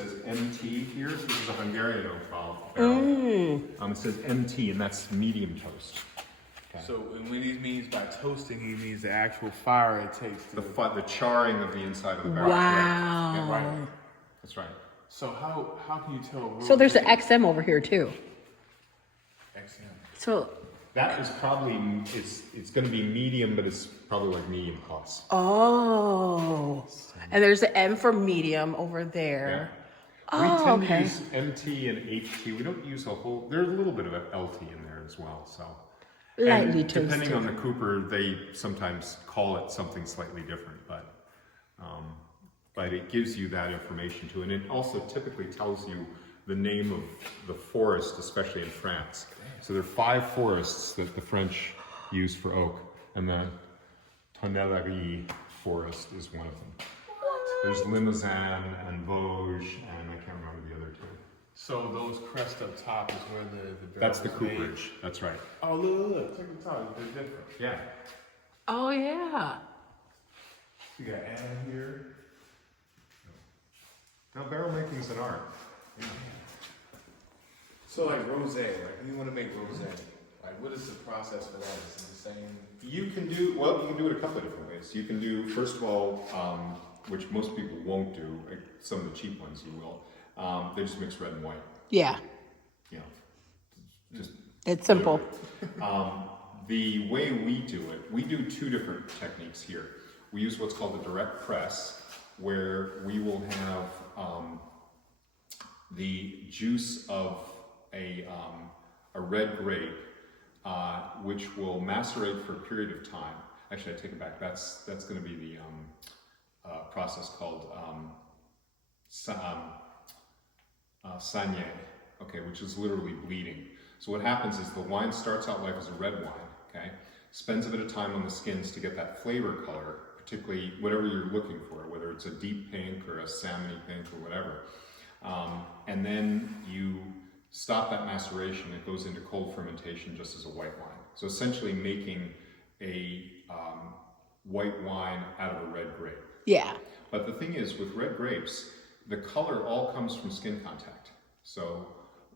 says MT here. So this is a Hungarian oak barrel. It says MT, and that's medium toast. Okay. So when he means by toasting, he means the actual fire it takes to... The charring of the inside of the barrel. Wow. Yeah, right. That's right. So how can you tell? So there's an XM over here too. XM. So That is probably, it's going to be medium, but it's probably like medium plus. oh, and there's an M for medium over there. Yeah. We Oh, tend to okay. use MT and HT. We don't use a whole, there's a little bit of LT in there as well, so. Lightly And depending toasted. on the cooper, they sometimes call it something slightly different, but it gives you that information too. And it also typically tells you the name of the forest, especially in France. So there are 5 forests that the French use for oak, and the Tonnellerie forest is one of them. There's Limousin and Vosges, and I can't remember the other 2. So those crests up top is where the barrel That's the is made. cooperage, that's right. Oh, look, check the top. They're different. Yeah. Oh yeah. You got Anna here. Now barrel making is an art. So like rosé, like you want to make rosé, like what is the process for that? Is it the same? You can do it a couple of different ways. You can do, first of all, which most people won't do, like some of the cheap ones you will, they just mix red and white. Yeah. You know, just It's simple. the way we do it, we do 2 different techniques here. We use what's called a direct press, where we will have the juice of a red grape, which will macerate for a period of time. Actually, I take it back. That's going to be the process called saignée, okay, which is literally bleeding. So what happens is the wine starts out life as a red wine, okay, spends a bit of time on the skins to get that flavor color, particularly whatever you're looking for, whether it's a deep pink or a salmony pink or whatever. And then you stop that maceration, it goes into cold fermentation just as a white wine. So essentially making a white wine out of a red grape. Yeah. But the thing is, with red grapes, the color all comes from skin contact. So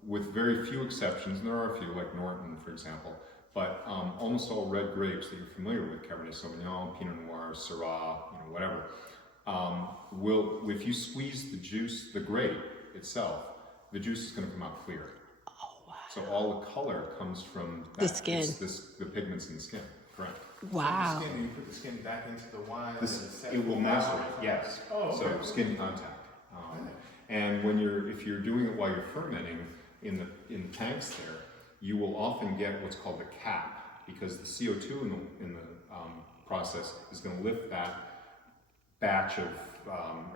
with very few exceptions, and there are a few, like Norton, for example, but almost all red grapes that you're familiar with, Cabernet Sauvignon, Pinot Noir, Syrah, whatever, if you squeeze the juice, the grape itself, the juice is going to come out clear. Oh wow. So all the color comes from The skin. the pigments in the skin, correct. Wow. So you put the skin back into the wine. It will macerate, yes. Oh, okay. So skin contact. And if you're doing it while you're fermenting in the tanks there, you will often get what's called the cap, because the CO2 in the process is going to lift that batch of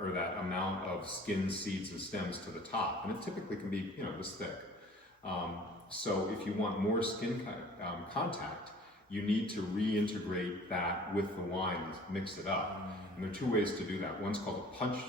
or that amount of skin, seeds, and stems to the top, and it typically can be this thick. So if you want more skin contact, you need to reintegrate that with the wine and mix it up. And there are 2 ways to do that. One's called a punch